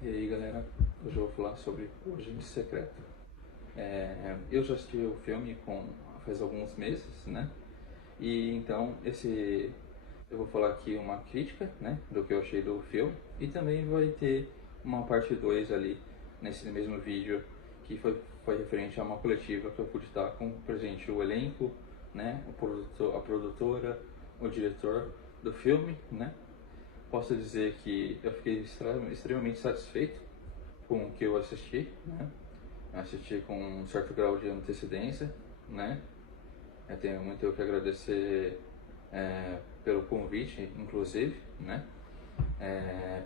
E aí galera, hoje eu vou falar sobre O Agente Secreto. Eu já assisti o filme faz alguns meses, né? E então eu vou falar aqui uma crítica, né, do que eu achei do filme. E também vai ter uma parte 2 ali, nesse mesmo vídeo, que foi referente a uma coletiva que eu pude estar com presente o elenco, né, a produtora, o diretor do filme, né? Posso dizer que eu fiquei extremamente satisfeito com o que eu assisti, né? Assisti com um certo grau de antecedência, né? Eu tenho muito o que agradecer pelo convite, inclusive, né?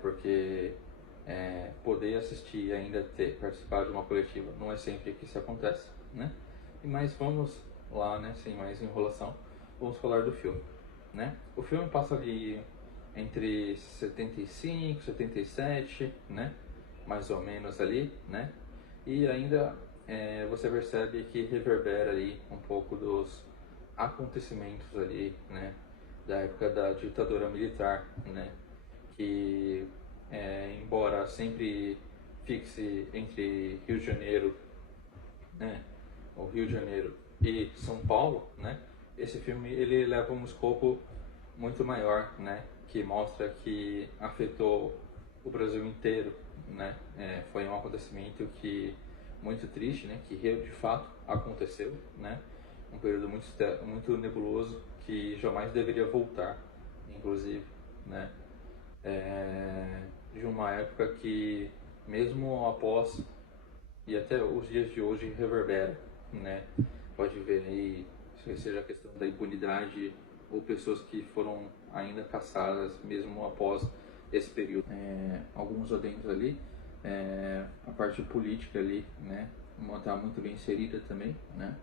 Porque poder assistir e ainda participar de uma coletiva não é sempre que isso acontece, né? Mas vamos lá, né? Sem mais enrolação, vamos falar do filme, né? O filme passa ali entre 75, 77, né? Mais ou menos ali, né? E ainda você percebe que reverbera ali um pouco dos acontecimentos ali, né? Da época da ditadura militar, né? Que embora sempre fixe entre Rio de Janeiro, né? O Rio de Janeiro e São Paulo, né? Esse filme ele leva um escopo muito maior, né? Que mostra que afetou o Brasil inteiro, né? Foi um acontecimento que muito triste, né? Que de fato aconteceu, né? Um período muito nebuloso que jamais deveria voltar, inclusive, né? De uma época que mesmo após e até os dias de hoje reverbera, né? Pode ver aí, seja a questão da impunidade ou pessoas que foram ainda caçadas mesmo após esse período. Alguns adendos ali, a parte política ali, né? Está muito bem inserida também, né?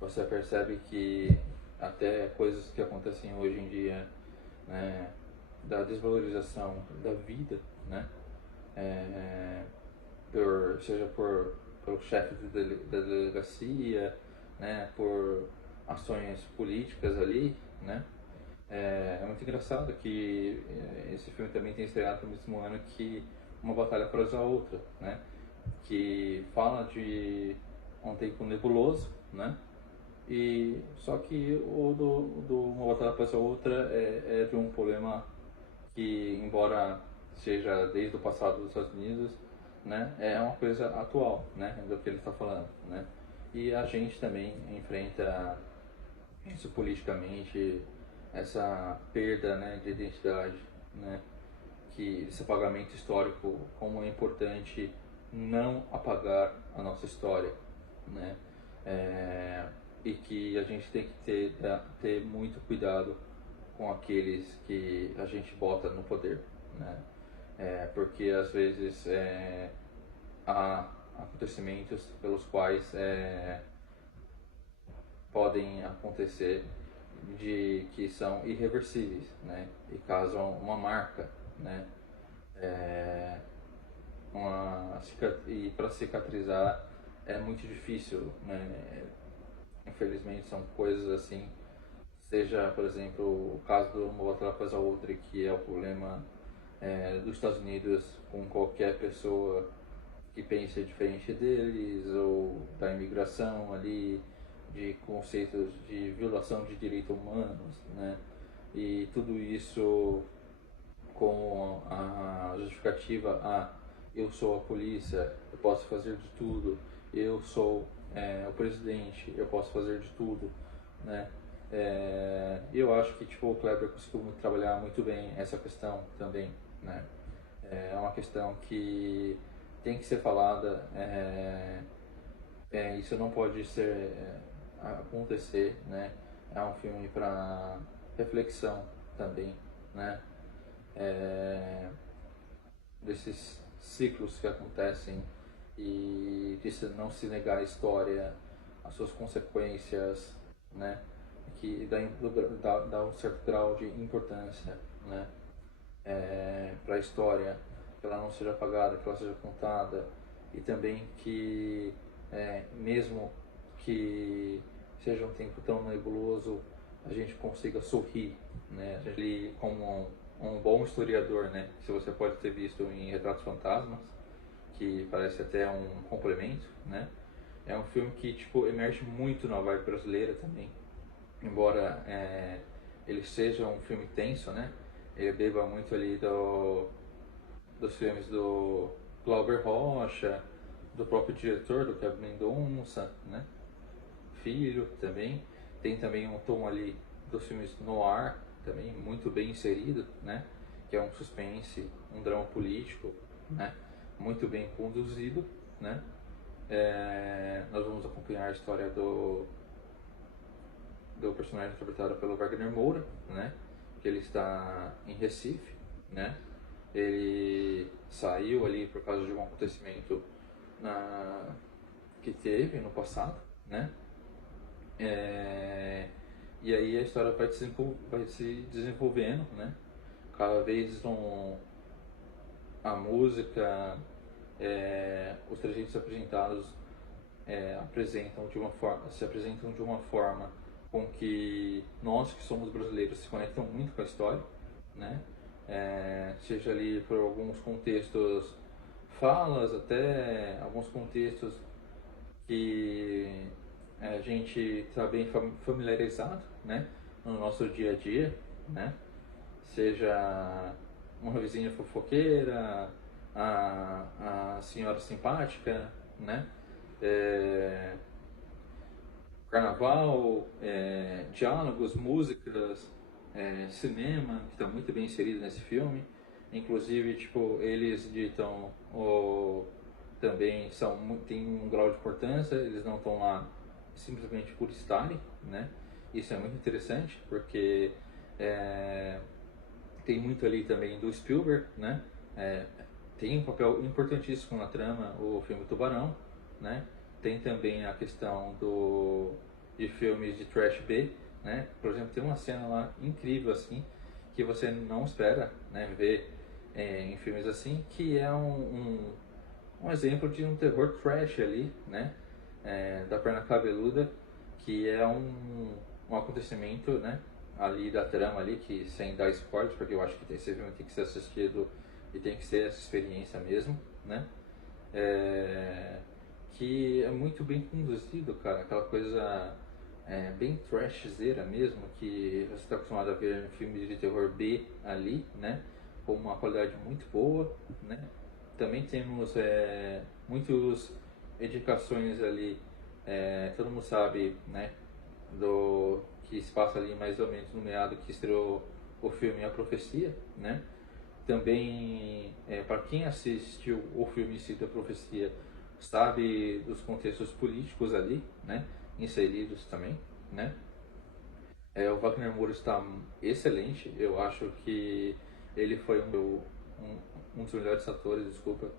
Você percebe que até coisas que acontecem hoje em dia, né? Da desvalorização da vida, né? Seja pelo chefe da delegacia, né, por ações políticas ali, né. É muito engraçado que esse filme também tem estreado no mesmo ano que Uma Batalha Após a Outra, né, que fala de um tempo nebuloso, né, e só que do Uma Batalha Após a Outra é de um problema que, embora seja desde o passado dos Estados Unidos, né, é uma coisa atual, né, do que ele está falando, né. E a gente também enfrenta isso politicamente, essa perda, né, de identidade, né, que esse apagamento histórico, como é importante não apagar a nossa história, né, e que a gente tem que ter muito cuidado com aqueles que a gente bota no poder, né? Porque às vezes há acontecimentos pelos quais podem acontecer de que são irreversíveis, né? E causam uma marca, né? É, e para cicatrizar é muito difícil, né? Infelizmente são coisas assim, seja, por exemplo, o caso do uma outra após a outra, que é o problema dos Estados Unidos com qualquer pessoa que pense diferente deles, ou da imigração ali, de conceitos de violação de direitos humanos, né? E tudo isso com a justificativa: eu sou a polícia, eu posso fazer de tudo, eu sou o presidente, eu posso fazer de tudo, né? Eu acho que tipo, o Kleber conseguiu trabalhar muito bem essa questão também, né? É uma questão que tem que ser falada, isso não pode acontecer, né? É um filme para reflexão também, né? É, desses ciclos que acontecem e de não se negar a história, as suas consequências, né? Que dá um certo grau de importância, né? Para a história, que ela não seja apagada, que ela seja contada, e também que mesmo que seja um tempo tão nebuloso, a gente consiga sorrir, né? Ele, como um bom historiador, né? Se você pode ter visto em Retratos Fantasmas, que parece até um complemento, né? É um filme que tipo emerge muito na vibe brasileira também, embora ele seja um filme tenso, né? Ele beba muito ali dos filmes do Glauber Rocha, do próprio diretor, do Kevin Mendonça, né? Filho também. Tem também um tom ali dos filmes noir, também muito bem inserido, né? Que é um suspense, um drama político, né? Muito bem conduzido, né? Nós vamos acompanhar a história do personagem interpretado pelo Wagner Moura, né? Que ele está em Recife, né? Ele saiu ali por causa de um acontecimento que teve no passado, né? E aí a história vai se desenvolvendo, né? Cada vez a música, os trejeitos apresentados se apresentam de uma forma com que nós que somos brasileiros se conectam muito com a história, né? Seja ali por alguns contextos, falas, até alguns contextos que a gente está bem familiarizado, né? No nosso dia a dia, né? Seja uma vizinha fofoqueira, a senhora simpática, né? Carnaval, diálogos, músicas, cinema, que está muito bem inserido nesse filme. Inclusive, tipo, eles ditam também tem um grau de importância, eles não estão lá simplesmente por estarem, né? Isso é muito interessante, porque tem muito ali também do Spielberg, né? Tem um papel importantíssimo na trama o filme Tubarão, né? Tem também a questão de filmes de trash B, né? Por exemplo, tem uma cena lá incrível assim que você não espera, né, ver em filmes assim, que é um exemplo de um terror trash ali, né? Da perna cabeluda, que é um acontecimento, né? Ali da trama ali, que sem dar spoilers, porque eu acho que esse filme tem que ser assistido e tem que ser essa experiência mesmo, né? Que é muito bem conduzido, cara, aquela coisa bem trashzeira mesmo, que você está acostumado a ver em filmes de terror B ali, né? Com uma qualidade muito boa, né? Também temos muitas indicações ali, todo mundo sabe, né? Que se passa ali mais ou menos no meado que estreou o filme A Profecia, né? Também, para quem assistiu o filme em si da Profecia, sabe dos contextos políticos ali, né? Inseridos também, né? O Wagner Moura está excelente, eu acho que ele foi um dos melhores atores, desculpa,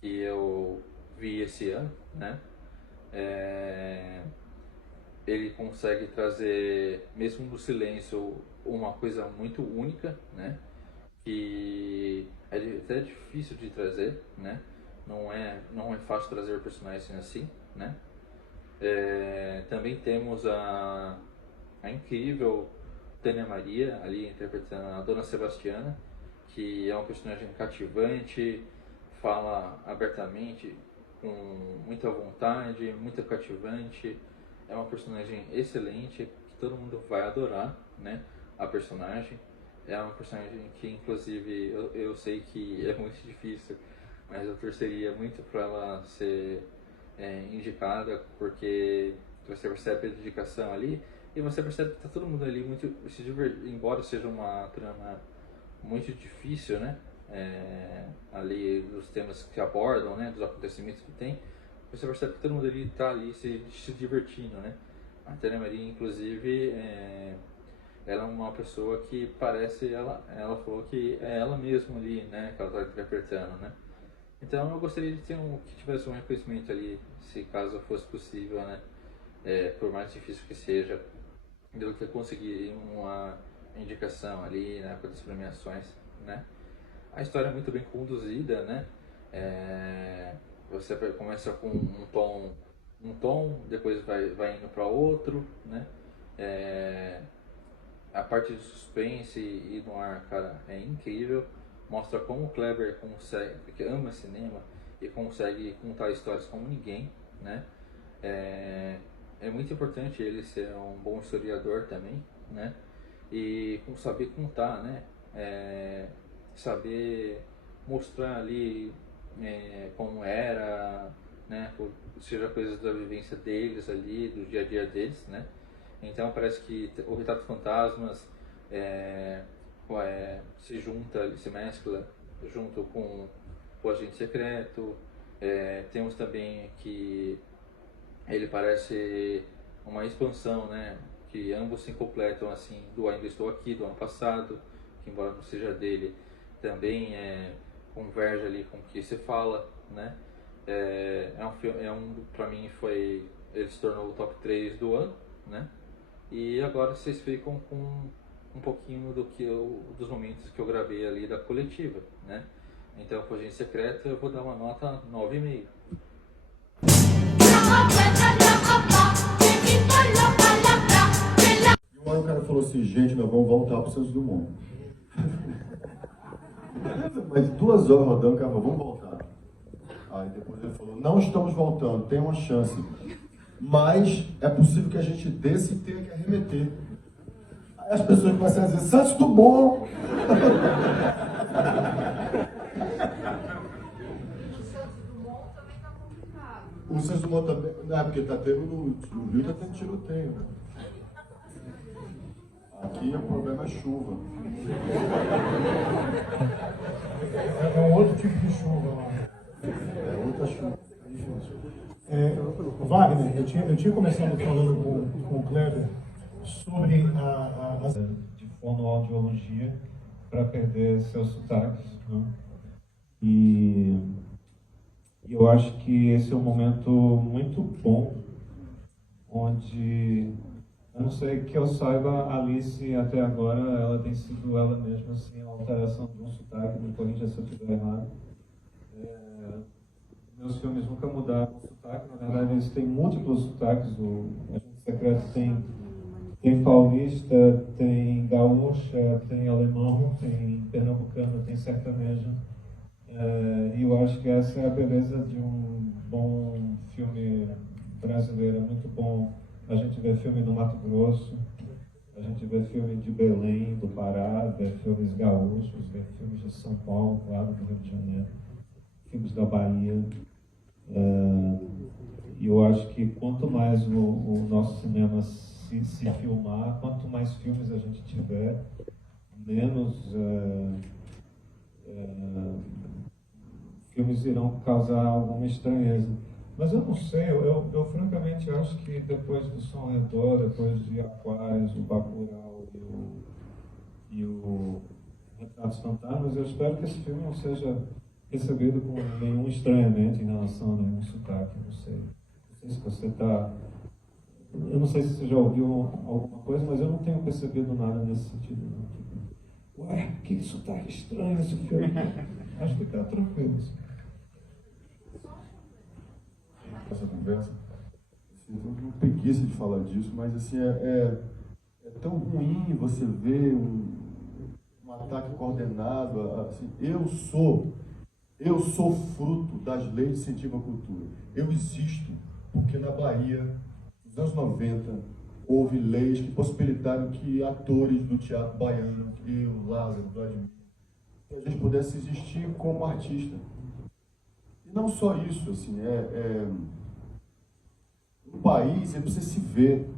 que eu vi esse ano, né? Ele consegue trazer, mesmo no silêncio, uma coisa muito única, né? Que é até difícil de trazer, né? Não é fácil trazer personagens assim, né? Também temos a incrível Tânia Maria ali interpretando a Dona Sebastiana, que é um personagem cativante, fala abertamente, com muita vontade, muito cativante. É uma personagem excelente, que todo mundo vai adorar, né? A personagem. É uma personagem que, inclusive, eu sei que é muito difícil, mas eu torceria muito para ela ser indicada, porque você percebe a dedicação ali e você percebe que está todo mundo ali muito se divertindo, embora seja uma trama muito difícil, né? Ali dos temas que abordam, né? Dos acontecimentos que tem, você percebe que todo mundo ali está ali se divertindo, né? A Tânia Maria, inclusive, ela é uma pessoa que parece ela falou que é ela mesma ali, né? Que ela está interpretando, né? Então eu gostaria de ter que tivesse um reconhecimento ali, se caso fosse possível, né? Por mais difícil que seja, de eu ter conseguido uma indicação ali na época das premiações, né? A história é muito bem conduzida, né? Você começa com um tom, depois vai indo para outro, né? A parte de suspense e no ar, cara, é incrível. Mostra como o Kleber consegue, que ama cinema e consegue contar histórias como ninguém, né? É muito importante ele ser um bom historiador também, né? E saber contar, né? Saber mostrar ali como era, né? Seja coisas da vivência deles ali, do dia a dia deles, né? Então parece que o Retrato Fantasmas se junta, se mescla junto com o Agente Secreto. Temos também que ele parece uma expansão, né? Que ambos se completam, assim, do Ainda Estou Aqui, do ano passado, que embora não seja dele, também converge ali com o que se fala, né? Um filme, pra mim ele se tornou o top 3 do ano, né? E agora vocês ficam com um pouquinho dos momentos que eu gravei ali da coletiva, né? Então, com Agente Secreto, eu vou dar uma nota 9,5. E um ano o cara falou assim, gente, nós vamos voltar para o Santos Dumont. Mas 2 horas rodando, o cara falou, vamos voltar. Aí depois ele falou, não estamos voltando, tem uma chance. Mas é possível que a gente desça e tenha que arremeter. Aí as pessoas começam a dizer, Santos Dumont! O Santos Dumont também, não é porque está tendo no Rio, está tendo tiroteio, né? Aqui o problema é chuva. É um outro tipo de chuva lá. É outra chuva. Wagner, eu tinha começado falando com o Kleber sobre de fonoaudiologia para perder seus sotaques, né? E eu acho que esse é um momento muito bom, onde, a não ser que eu saiba, a Alice até agora, ela tem sido ela mesma, assim, a alteração de um sotaque, me corrija se eu estiver errado. Meus filmes nunca mudaram o sotaque, na verdade eles têm múltiplos sotaques, o Agente Secreto tem paulista, tem gaúcha, tem alemão, tem pernambucano, tem sertanejo. E eu acho que essa é a beleza de um bom filme brasileiro. É muito bom a gente ver filme do Mato Grosso, a gente vê filme de Belém, do Pará, ver filmes gaúchos, ver filmes de São Paulo, claro, do Rio de Janeiro, filmes da Bahia. E eu acho que quanto mais o nosso cinema se filmar, quanto mais filmes a gente tiver, menos filmes irão causar alguma estranheza. Mas eu não sei, eu francamente acho que depois do Som ao Redor, depois de Aquários, o Bacurau e o Retratos Fantasmas, eu espero que esse filme não seja recebido com nenhum estranhamento em relação a nenhum sotaque, não sei. Não sei se você está... Eu não sei se você já ouviu alguma coisa, mas eu não tenho percebido nada nesse sentido. Não. Ué, que sotaque estranho esse filme. Acho que está tranquilo. Essa conversa, assim, eu tenho preguiça de falar disso, mas assim, é tão ruim você ver um ataque coordenado, assim, eu sou fruto das leis de incentivo à cultura. Eu existo porque na Bahia, nos anos 90, houve leis que possibilitaram que atores do teatro baiano, eu, Lázaro, Vladimir, que a gente pudesse existir como artista. E não só isso, assim, um país ele precisa se ver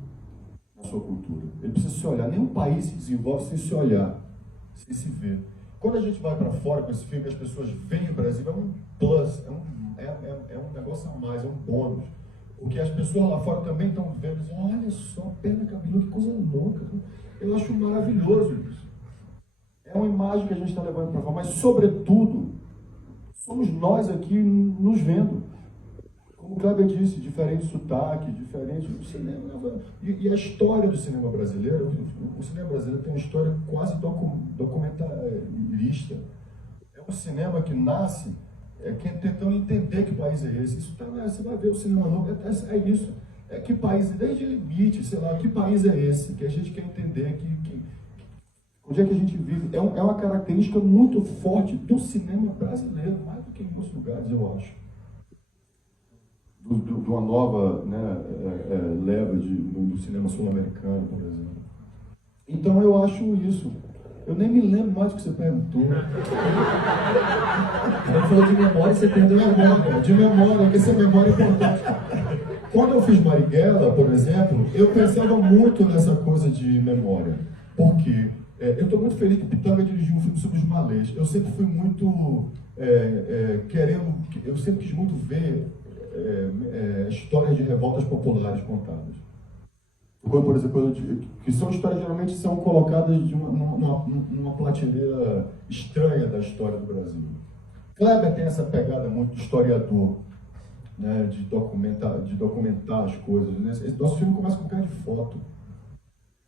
na sua cultura, ele precisa se olhar. Nenhum país se desenvolve sem se olhar, sem se ver. Quando a gente vai para fora com esse filme, as pessoas veem o Brasil, é um plus, é um negócio a mais, é um bônus. Porque as pessoas lá fora também estão vendo, dizem, olha só, perna cabeluda, que coisa louca. Eu acho maravilhoso isso. É uma imagem que a gente está levando para fora, mas sobretudo, somos nós aqui nos vendo. Como o Kleber disse, diferente sotaque, diferente do cinema. E a história do cinema brasileiro, o cinema brasileiro tem uma história quase documentarista. É um cinema que nasce tentando entender que país é esse. Isso você vai ver o cinema novo, é isso. Que país, desde Limite, sei lá, que país é esse? Que a gente quer entender, onde é que a gente vive. É uma característica muito forte do cinema brasileiro, mais do que em outros lugares, eu acho. de uma nova, né, leva do cinema sul-americano, por exemplo. Então eu acho isso. Eu nem me lembro mais do que você perguntou. Ele falou de memória, você perdeu a memória. De memória, porque essa memória é importante. Quando eu fiz Marighella, por exemplo, eu pensava muito nessa coisa de memória. Por quê? Eu estou muito feliz que Pitanga dirigiu um filme sobre os malês. Eu sempre fui muito eu sempre quis muito ver histórias de revoltas populares contadas. Por exemplo, que são histórias que geralmente são colocadas numa prateleira estranha da história do Brasil. Kleber tem essa pegada muito de historiador, né, de documentar as coisas. Né? Esse nosso filme começa com um cara de foto.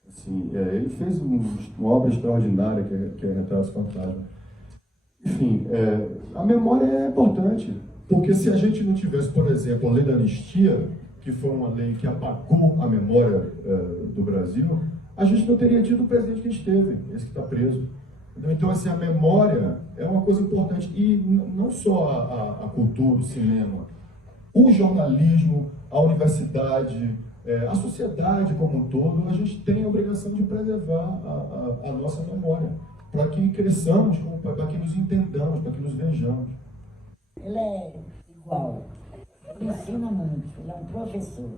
Assim, ele fez uma obra extraordinária que é Retratos Fantasma. Enfim, a memória é importante, porque se a gente não tivesse, por exemplo, a lei da anistia, que foi uma lei que apagou a memória do Brasil, a gente não teria tido o presidente que a gente teve, esse que está preso. Então, assim, a memória é uma coisa importante, e não só a cultura, o cinema, o jornalismo, a universidade, a sociedade como um todo, a gente tem a obrigação de preservar a nossa memória, para que cresçamos, para que nos entendamos, para que nos vejamos. Ele é igual, ele ensina muito, ele é um professor.